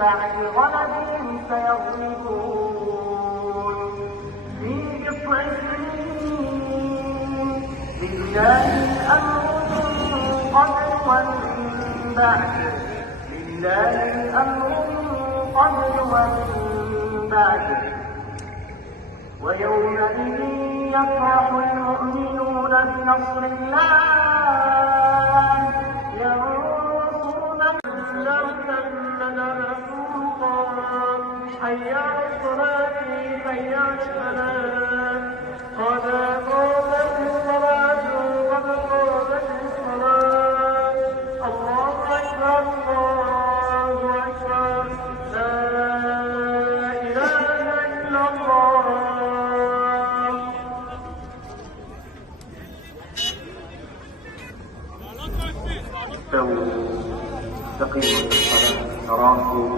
بعد غلبهم سيغلبون في بضع سنين لله الأمر من قبل ومن بعد لله الأمر من قبل ومن بعد ويومئذ يفرح المؤمنون بنصر الله ينصرون الله محمد رسول الله حي على الصلاة حي على الفلاح قد قامت الصلاة قد قامت الصلاة الله أكبر الله أكبر لا إله إلا الله. استووا استقيموا في الصلاة تراكوا